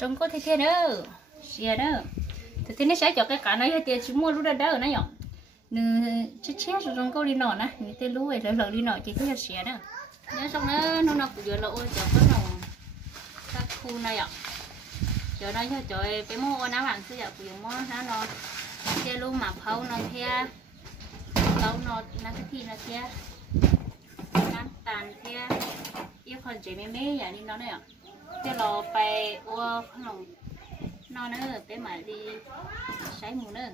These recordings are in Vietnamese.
trông có thế nữa xìa đó thì thế này sẽ cho cái cả này hay tiền chỉ mua lúc đó đó nó nhỏng nè chết chết rồi trông có đi nọ nè người ta lú vậy rồi đi nọ chỉ có xìa đó nhớ xong nó cũng vừa là ôi cho có nòng các khu này ạ cho nó cho cái mua nó hàng xưa giờ cũng mua nó kia luôn mà phâu nó kia phâu nó cái gì nó kia nó tàn kia yêu còn chỉ mấy vậy đi nó này ạ cái lòไปô nó nữa cái mà đi sấy mù nữa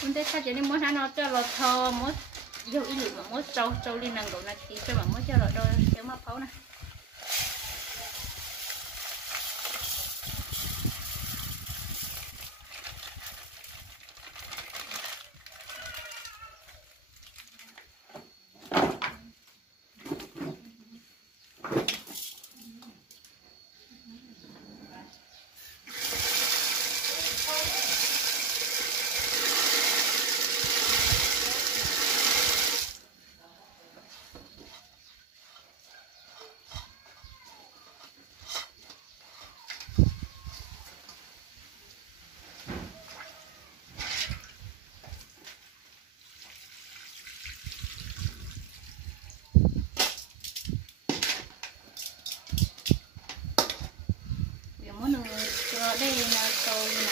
chúng ta sẽ đi mua nó cho lò thò mua dầu ít lượng mua trâu lên năng độ này thì cho mà mua cho lò đôi kéo mà phâu này đây là câu là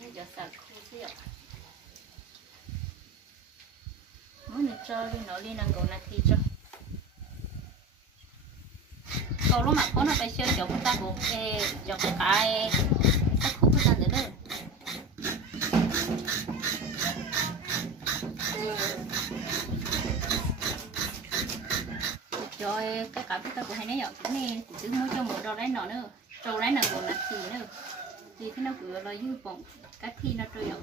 đây giờ sạch khu xíu muốn được cho đi nó đi năng cầu này thì cho cầu lúc mà có nó phải chơi cho chúng ta cũng cho cái khu chúng ta nữa đấy rồi cái cả cái của hai này nhỏ cái này cứ mua cho một rau lấy nọ nữa rau lấy nọ còn là gì nữa thì cái nó cứ là dư bụng cái thi nó trôi dọc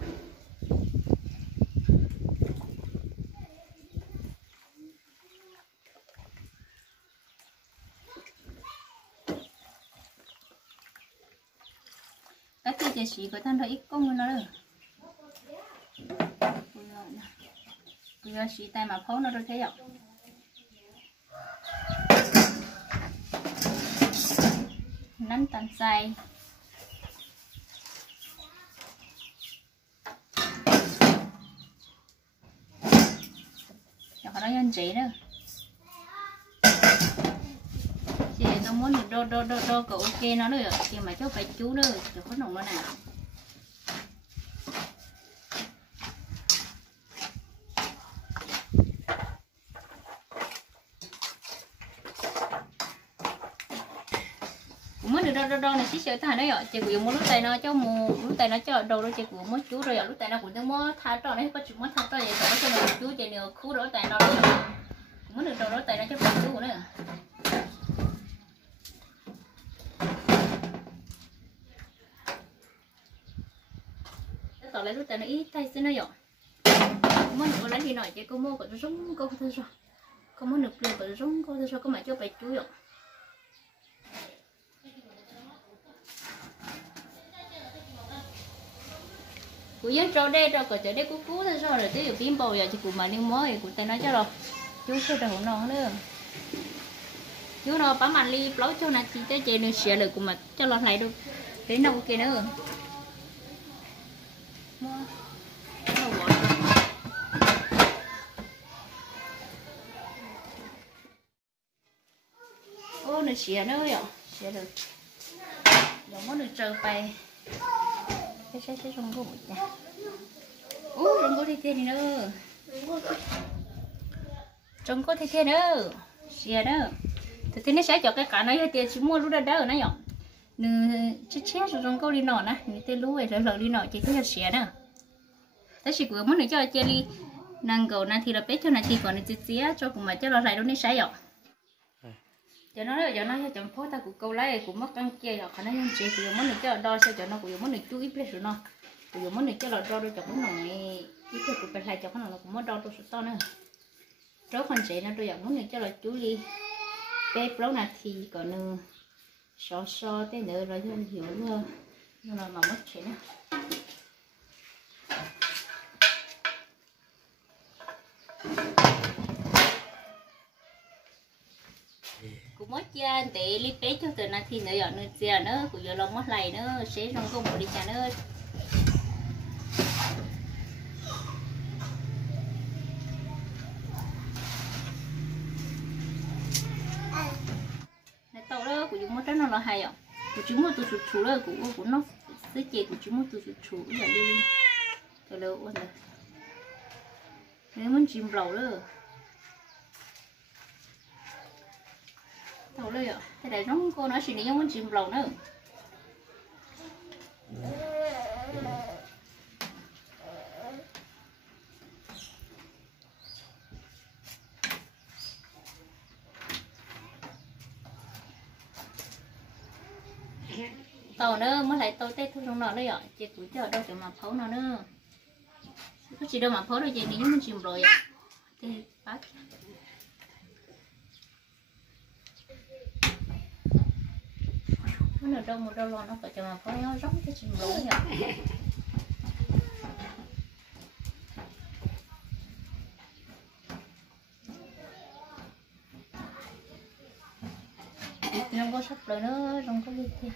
cái thi chỉ chỉ có thân thôi ít công nó nữa bây giờ chỉ tay mà phấu nó rồi thế dọc nắn tàn say cho nó nhân chỉ nữa chị nó muốn được đo cậu ok nó nữa thì mà cho phải chú nữa cho có nồng nó nào mới được đo này xí xíu thà đấy ạ chị cũng muốn lúc tay nó cho mù lúc tay nó cho đầu đó chị cũng muốn chú rồi ạ lúc tay nó cũng đang muốn thả trò đấy có chuyện muốn thả trò vậy thôi cho nó chú chị nữa khu đó tay nó muốn được đầu đó tay nó cho phải chú nữa tỏ lấy lúc tay nó ít tay xí nó ạ muốn được lấy đi nói chị cô mua có giống cô thôi rồi có muốn được liền có giống cô thôi rồi có mà cho phải chú ạ cú dân trâu đây rồi có chỗ đây cú thôi rồi tới được pin bầu giờ thì cú mà đi mua thì cú tay nói cho rồi chú chưa đầu nó nữa chú nó bám ăn ly lấu cho này thì tới chị được xỉa được cú mà cho lọt lại được cái nâu kia nữa mua ô nó xỉa nữa rồi xỉa được giống món được trâu bay cái rong gỗ nha, rong gỗ thì thế nữa, rong gỗ thì thế nữa, xìa đó, thì thế này sẽ cho cái cả này hay tiền chỉ mua lúc đó đó nó nhỏng, nè chết chết rồi rong gỗ đi nọ nè, người ta lú vậy rồi đi nọ chỉ có xìa nữa, thế chỉ vừa muốn để cho chơi đi, năng cầu này thì là bé cho này thì còn là xìa cho cùng mà cho nó lại đâu này sai nhỏng. Cho nó chọn phố ta cũng câu lấy cũng mất ăn kia rồi, khả năng chị cũng muốn được cho đo sẽ cho nó cũng muốn được chú ít biết rồi nó, cũng muốn được cho là đo đôi cho cái nòng này ít cái cũng phải thay cho cái nòng nó cũng muốn đo đôi số to nữa, rốt con chị nó tôi muốn được cho là chú đi, bếp lâu nè thì còn so thế nữa rồi hơn hiểu nữa, nhưng mà mất chuyện nữa. cũng mất cha để li bé cho từ nay thì nữa giờ nữa giờ nữa cũng giờ lòng mất lại nữa sẽ trong công bộ đi cha nữa này tàu đó của chúng mất nó là hay à của chúng mất từ sụt sụt đó của nó sẽ chè của chúng mất từ sụt sụt giờ đi từ lâu rồi nếu muốn chìm lẩu đó tàu đây ạ, thế này nó cô nói chuyện giống muốn chìm lẩu nữa. Tàu nữa mới lại tàu tết thôi trong nó đấy ạ, chị cũng chờ đâu để mà phấu nó nữa. Có chị đâu mà phấu đâu chị nếu muốn chìm rồi ạ, thì bắt. Nó đâu một đâu lo nó phải cho mà có nó giống cái chim lúa vậy. Không có sắp rồi nữa, không có gì kia.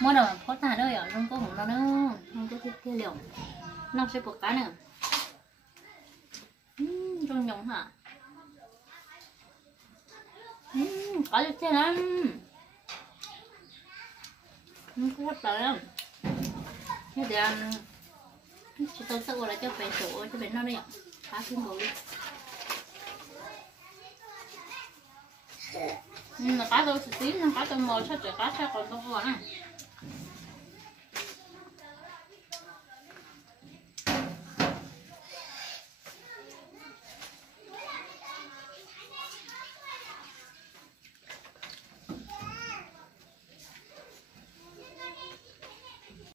Mỗi lần có ta nữa rồi, không có một nó nữa, không có cái liều, nó sẽ buộc cá nữa, trong nhộng hả? Có được chưa lắm, không có rất là lắm, thế thì chị tôi sẽ gọi là cho bé sổ cho bé nó đây ạ, phá thêm bầu đi. Nhưng mà cá tôi sẽ tí, cá tôi mồi sao chỉ cá sao còn tôi còn này.